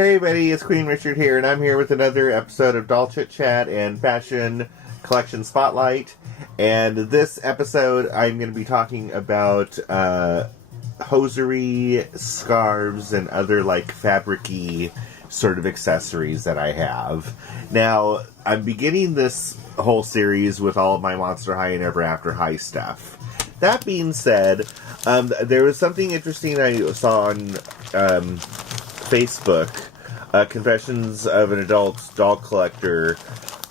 Hey everybody, it's Queen Richard here, and I'm here with another episode of Chit Chat and Fashion Collection Spotlight. And this episode, I'm going to be talking about hosiery, scarves, and other fabric-y sort of accessories that I have. Now, I'm beginning this whole series with all of my Monster High and Ever After High stuff. That being said, there was something interesting I saw on Facebook. Confessions of an Adult Doll Collector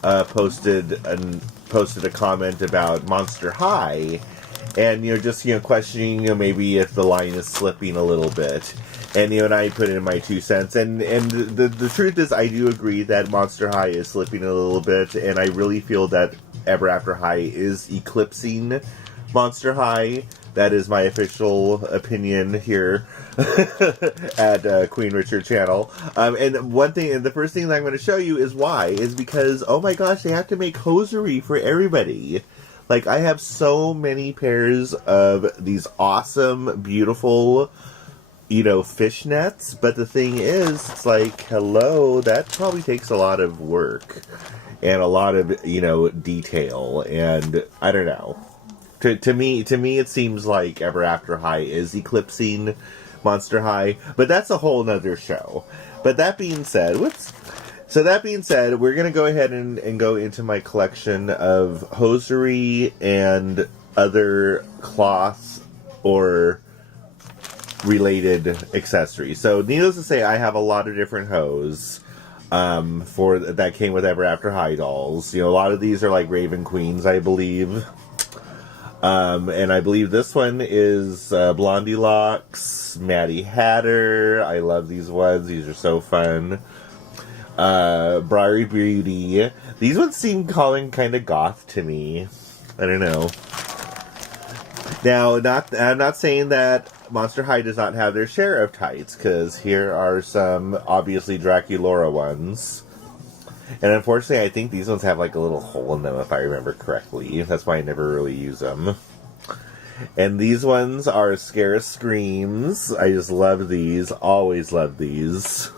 posted a comment about Monster High, and just questioning maybe if the line is slipping a little bit. And and I put in my 2 cents, and the truth is I do agree that Monster High is slipping a little bit, and I really feel that Ever After High is eclipsing Monster High. That is my official opinion here at Queen Richard Channel. And the first thing that I'm going to show you is why. Is because, oh my gosh, they have to make hosiery for everybody. I have so many pairs of these awesome, beautiful, fishnets. But the thing is, it's hello, that probably takes a lot of work. And a lot of, detail. And I don't know. To me, it seems like Ever After High is eclipsing Monster High, but that's a whole nother show. But that being said, we're gonna go ahead and go into my collection of hosiery and other cloth or related accessories. So, needless to say, I have a lot of different hose that came with Ever After High dolls. A lot of these are Raven Queens, I believe. And I believe this one is Blondie Locks, Maddie Hatter. I love these ones. These are so fun. Briary Beauty. These ones seem kind of goth to me. I don't know. Now, I'm not saying that Monster High does not have their share of tights, because here are some obviously Draculaura ones. And unfortunately, I think these ones have a little hole in them, if I remember correctly. That's why I never really use them. And these ones are Scare Screams. I just love these. Always love these.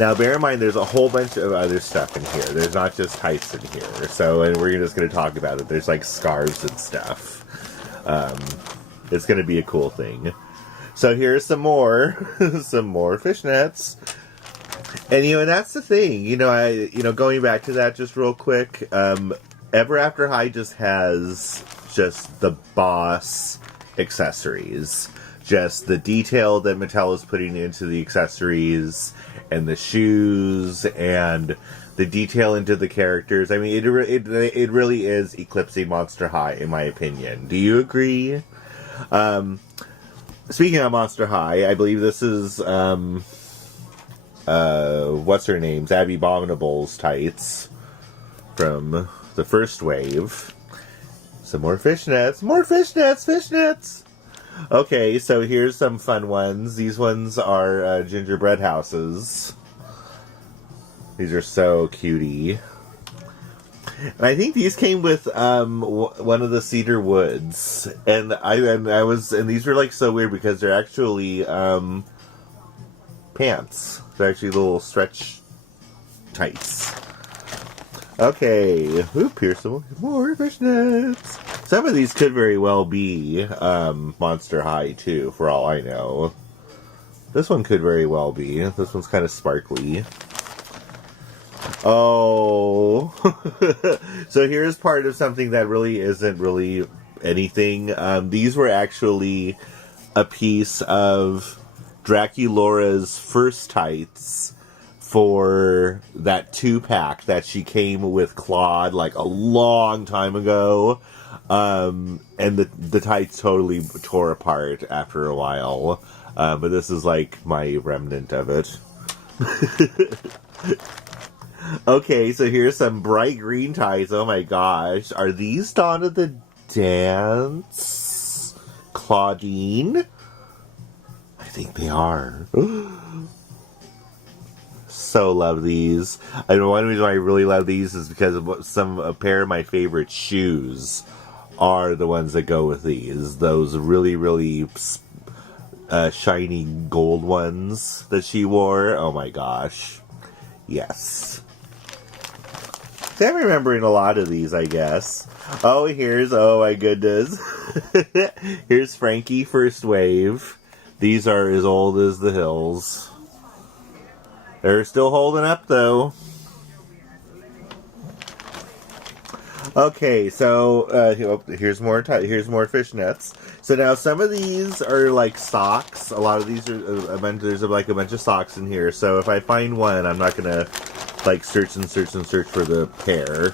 Now, bear in mind, there's a whole bunch of other stuff in here. There's not just tights in here. So, and we're just going to talk about it. There's scarves and stuff. It's going to be a cool thing. So here's some more fishnets. And, that's the thing. Going back to that just real quick, Ever After High just has the boss accessories. Just the detail that Mattel is putting into the accessories and the shoes and the detail into the characters. I mean, it really is eclipsing Monster High, in my opinion. Do you agree? Speaking of Monster High, I believe this is, what's her name's? Abby Abominable's tights from the first wave. Some more fishnets. More fishnets! Okay, so here's some fun ones. These ones are gingerbread houses. These are so cutie. And I think these came with one of the cedar woods, and these were so weird because they're actually pants. They're actually little stretch tights. Okay, here's some more fishnets. Some of these could very well be Monster High too, for all I know. This one could very well be. This one's kind of sparkly. Oh, so here's part of something that really isn't really anything. These were actually a piece of Draculaura's first tights for that 2-pack that she came with Claude a long time ago. And the tights totally tore apart after a while. But this is my remnant of it. Okay, so here's some bright green tights. Oh my gosh. Are these Dawn of the Dance? Claudine? I think they are. So love these. I know one reason why I really love these is because a pair of my favorite shoes are the ones that go with these. Those really, really shiny gold ones that she wore. Oh my gosh. Yes. I'm remembering a lot of these, I guess. Oh, oh my goodness. Here's Frankie First Wave. These are as old as the hills. They're still holding up, though. Okay, so here's more fishnets. So now some of these are like socks. A lot of these are there's like a bunch of socks in here. So if I find one, I'm not gonna like search for the pair.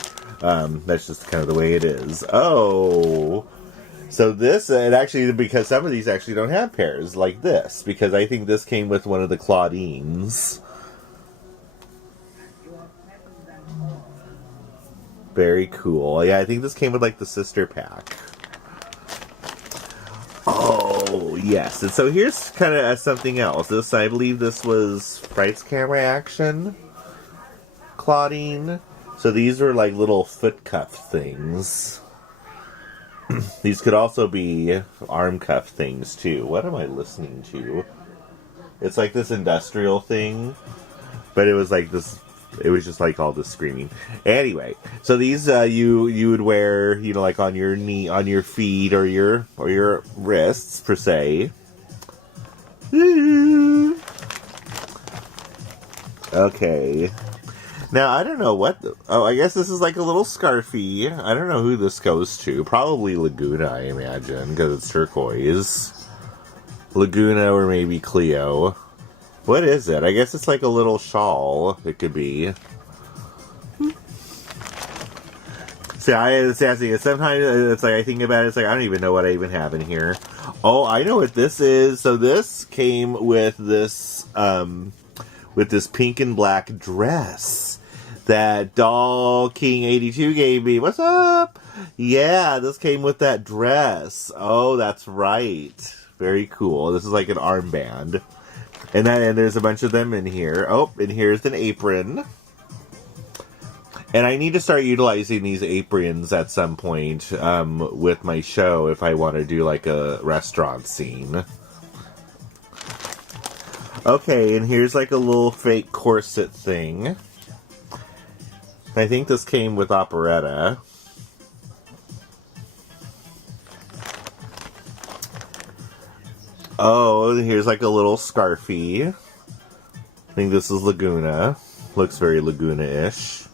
That's just kind of the way it is. Oh, so this because some of these actually don't have pairs like this, because I think this came with one of the Claudines. Very cool. Yeah, I think this came with like the sister pack. Oh, yes. And so here's kind of something else. I believe this was Fright's Camera Action Claudine. So these were like little foot cuff things. These could also be arm cuff things too. What am I listening to? It's like this industrial thing, but it was like this. It was just like all this screaming. Anyway, so these you would wear, like on your knee, on your feet, or your wrists per se. Okay. Now I don't know what. I guess this is like a little scarfy. I don't know who this goes to. Probably Laguna, I imagine, because it's turquoise. Laguna or maybe Cleo. What is it? I guess it's like a little shawl. It could be. See, sometimes it's like I think about it. It's like I don't even know what I even have in here. Oh, I know what this is. So this came with this pink and black dress that Doll King 82 gave me. What's up? Yeah, this came with that dress. Oh, that's right. Very cool. This is like an armband. And there's a bunch of them in here. Oh, and here's an apron. And I need to start utilizing these aprons at some point with my show if I want to do like a restaurant scene. Okay, and here's like a little fake corset thing. I think this came with operetta. Oh, here's like a little scarfie. I think this is Laguna. Looks very Laguna-ish.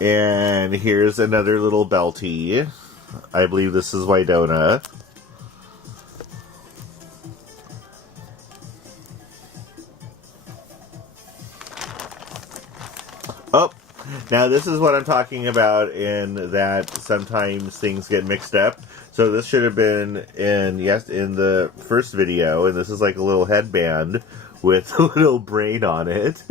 And here's another little belty. I believe this is Widona. Oh, now this is what I'm talking about in that sometimes things get mixed up. So this should have been in the first video, and this is like a little headband with a little braid on it.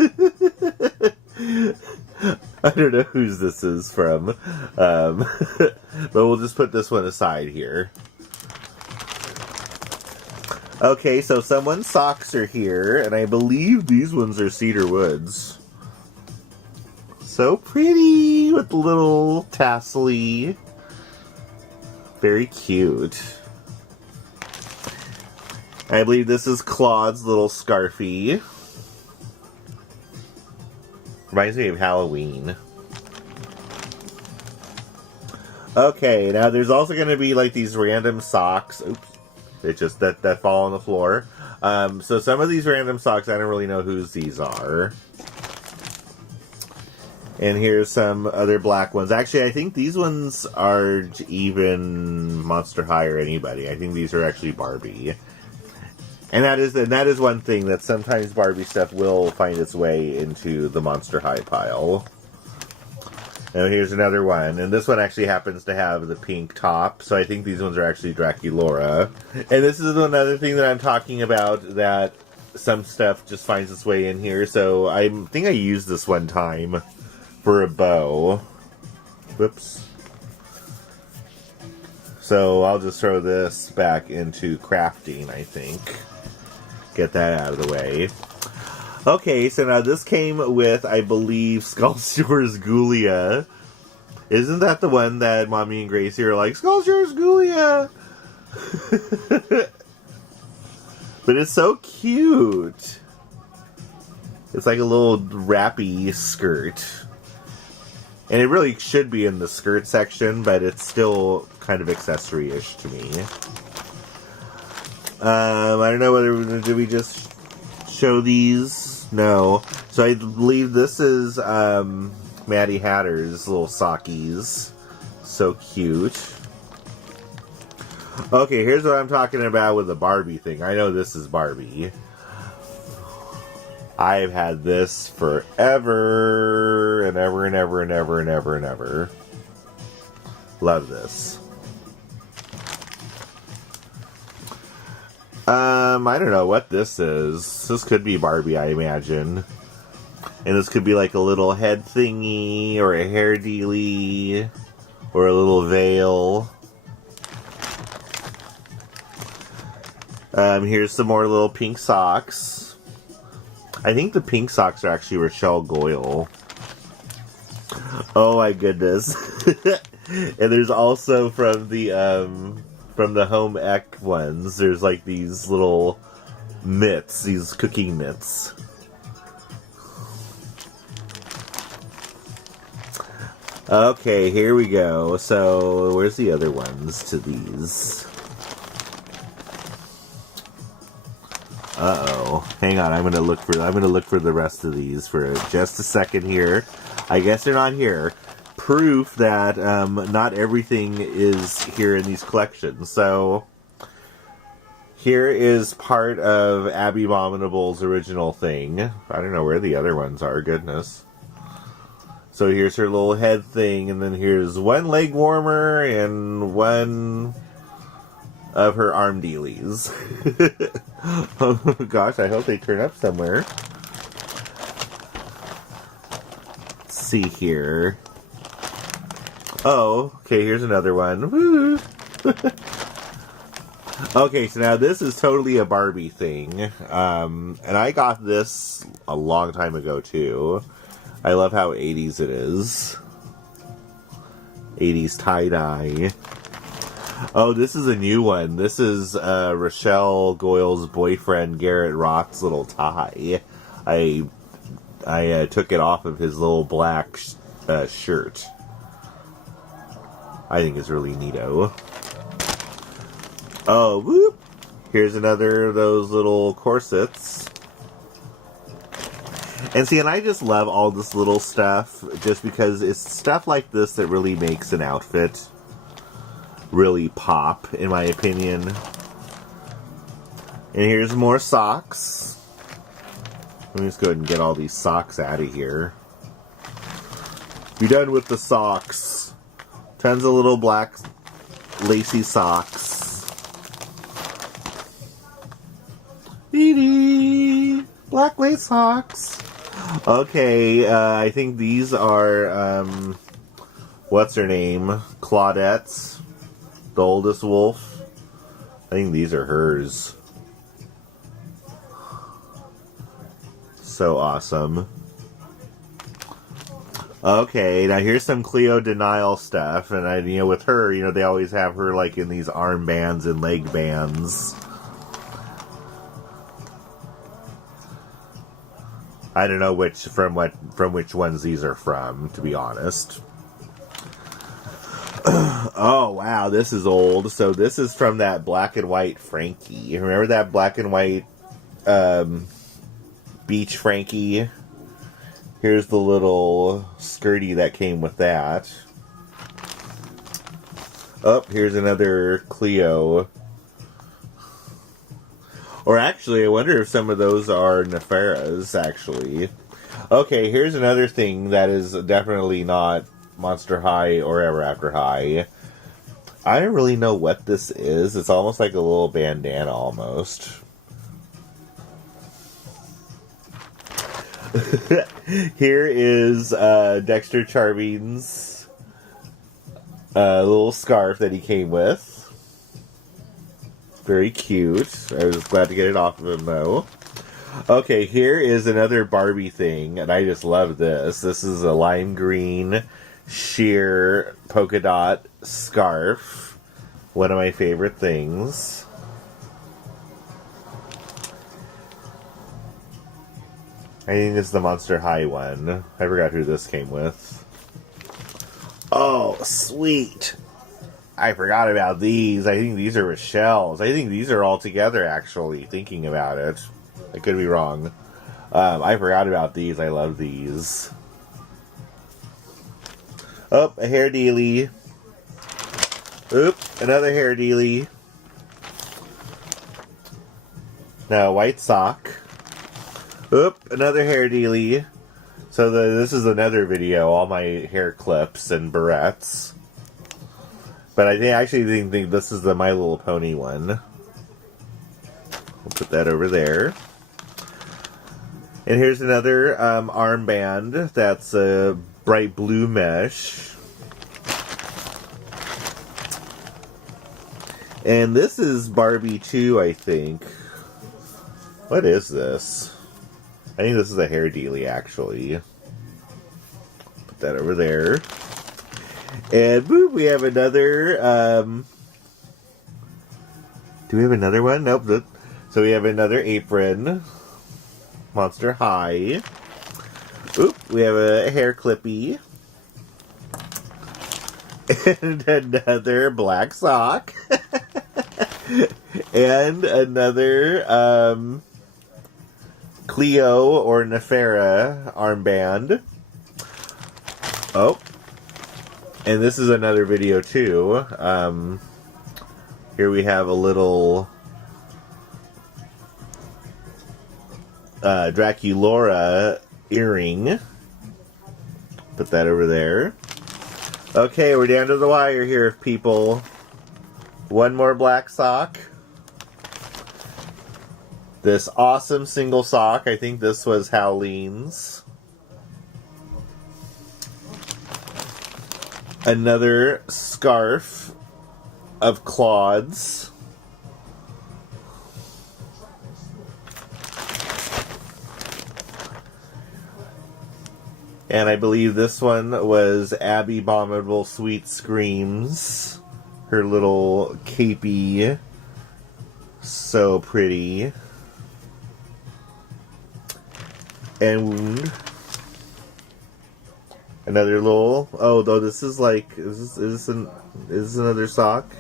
I don't know whose this is from, but we'll just put this one aside here. Okay, so someone's socks are here, and I believe these ones are cedar woods. So pretty with little tassel-y. Very cute. I believe this is Claude's little scarfie. Reminds me of Halloween. Okay, now there's also going to be like these random socks. Oops. It just that fall on the floor. So some of these random socks, I don't really know whose these are. And here's some other black ones. Actually, I think these ones aren't even Monster High or anybody. I think these are actually Barbie. And that is one thing, that sometimes Barbie stuff will find its way into the Monster High pile. Now here's another one, and this one actually happens to have the pink top, so I think these ones are actually Draculaura. And this is another thing that I'm talking about, that some stuff just finds its way in here. So I think I used this one time for a bow. Whoops. So I'll just throw this back into crafting, I think. Get that out of the way. Okay, so now this came with, I believe, Skull Store's Ghoulia. Isn't that the one that Mommy and Gracie are like, Sculpture Schoolia? But it's so cute. It's like a little wrappy skirt. And it really should be in the skirt section, but it's still kind of accessory-ish to me. I don't know whether did we just show these? No. So I believe this is Maddie Hatter's little sockies. So cute. Okay, here's what I'm talking about with the Barbie thing. I know this is Barbie. I've had this forever and ever and ever and ever and ever and ever. Love this. I don't know what this is. This could be Barbie, I imagine. And this could be like a little head thingy, or a hair dealy, or a little veil. Here's some more little pink socks. I think the pink socks are actually Rochelle Goyle. Oh my goodness. And there's also from the home ec ones, there's like these little mitts, these cooking mitts. Okay, here we go. So, where's the other ones to these? Uh-oh. Hang on, I'm gonna look for the rest of these for just a second here. I guess they're not here. Proof that not everything is here in these collections. So here is part of Abby Abominable's original thing. I don't know where the other ones are, goodness. So here's her little head thing, and then here's one leg warmer and one of her arm dealies. Oh gosh, I hope they turn up somewhere. Let's see here. Oh, okay, here's another one. Woo! Okay, so now this is totally a Barbie thing. And I got this a long time ago, too. I love how 80s it is. 80s tie-dye. Oh, this is a new one. This is Rochelle Goyle's boyfriend, Garrett Roth's little tie. I took it off of his little black shirt. I think it's really neato. Oh, whoop! Here's another of those little corsets. And see, and I just love all this little stuff, just because it's stuff like this that really makes an outfit really pop, in my opinion. And here's more socks. Let me just go ahead and get all these socks out of here. Be done with the socks. Tons of little black lacy socks. Dee-dee! Black lace socks. Okay, I think these are, what's her name? Claudette's. The oldest wolf. I think these are hers. So awesome. Okay, now here's some Cleo Denial stuff, and with her, they always have her like in these armbands and leg bands. I don't know from which ones these are from, to be honest. Oh wow, this is old. So this is from that black and white Frankie. Remember that black and white beach Frankie? Here's the little skirty that came with that. Oh, here's another Cleo. Or actually, I wonder if some of those are Nefera's, actually. Okay, here's another thing that is definitely not Monster High or Ever After High. I don't really know what this is. It's almost like a little bandana, almost. Here is Dexter Charming's little scarf that he came with. Very cute. I was glad to get it off of him, though. Okay, here is another Barbie thing, and I just love this. This is a lime green sheer polka dot scarf. One of my favorite things. I think this is the Monster High one. I forgot who this came with. Oh, sweet. I forgot about these. I think these are Rochelle's. I think these are all together, actually, thinking about it. I could be wrong. I forgot about these. I love these. Oh, a hair dealie. Oop, another hair dealie. Now, white sock. Oop, another hair dealie. So this is another video, all my hair clips and barrettes. But I actually think this is the My Little Pony one. We'll put that over there. And here's another armband that's a bright blue mesh. And this is Barbie 2, I think. What is this? I think this is a hair dealie, actually. Put that over there. And boop, we have another, do we have another one? Nope. So we have another apron. Monster High. Oop, we have a hair clippy. And another black sock. And another, Cleo or Nefera armband. Oh. And this is another video too. Here we have a little Draculaura earring. Put that over there. Okay, we're down to the wire here, people. One more black sock. This awesome single sock. I think this was Howlene's. Another scarf of Claude's. And I believe this one was Abby Abominable Sweet Screams. Her little capey. So pretty. And another little, oh, though this is like, is this another sock?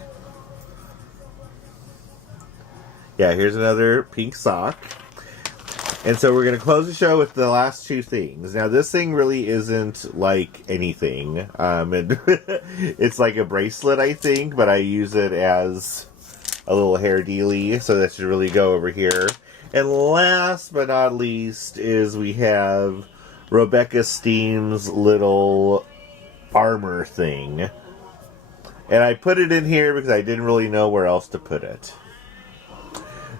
Yeah, here's another pink sock. And so we're going to close the show with the last two things. Now, this thing really isn't like anything. It's like a bracelet, I think, but I use it as a little hair dealie, so that should really go over here. And last but not least is we have Rebecca Steam's little armor thing. And I put it in here because I didn't really know where else to put it.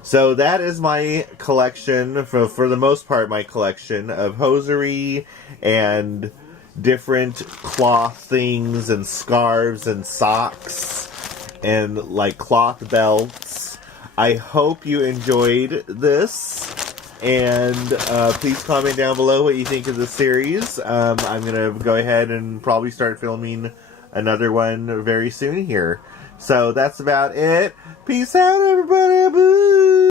So that is my collection, for the most part, my collection of hosiery and different cloth things and scarves and socks and like cloth belts. I hope you enjoyed this. And please comment down below what you think of the series. I'm going to go ahead and probably start filming another one very soon here. So that's about it. Peace out, everybody.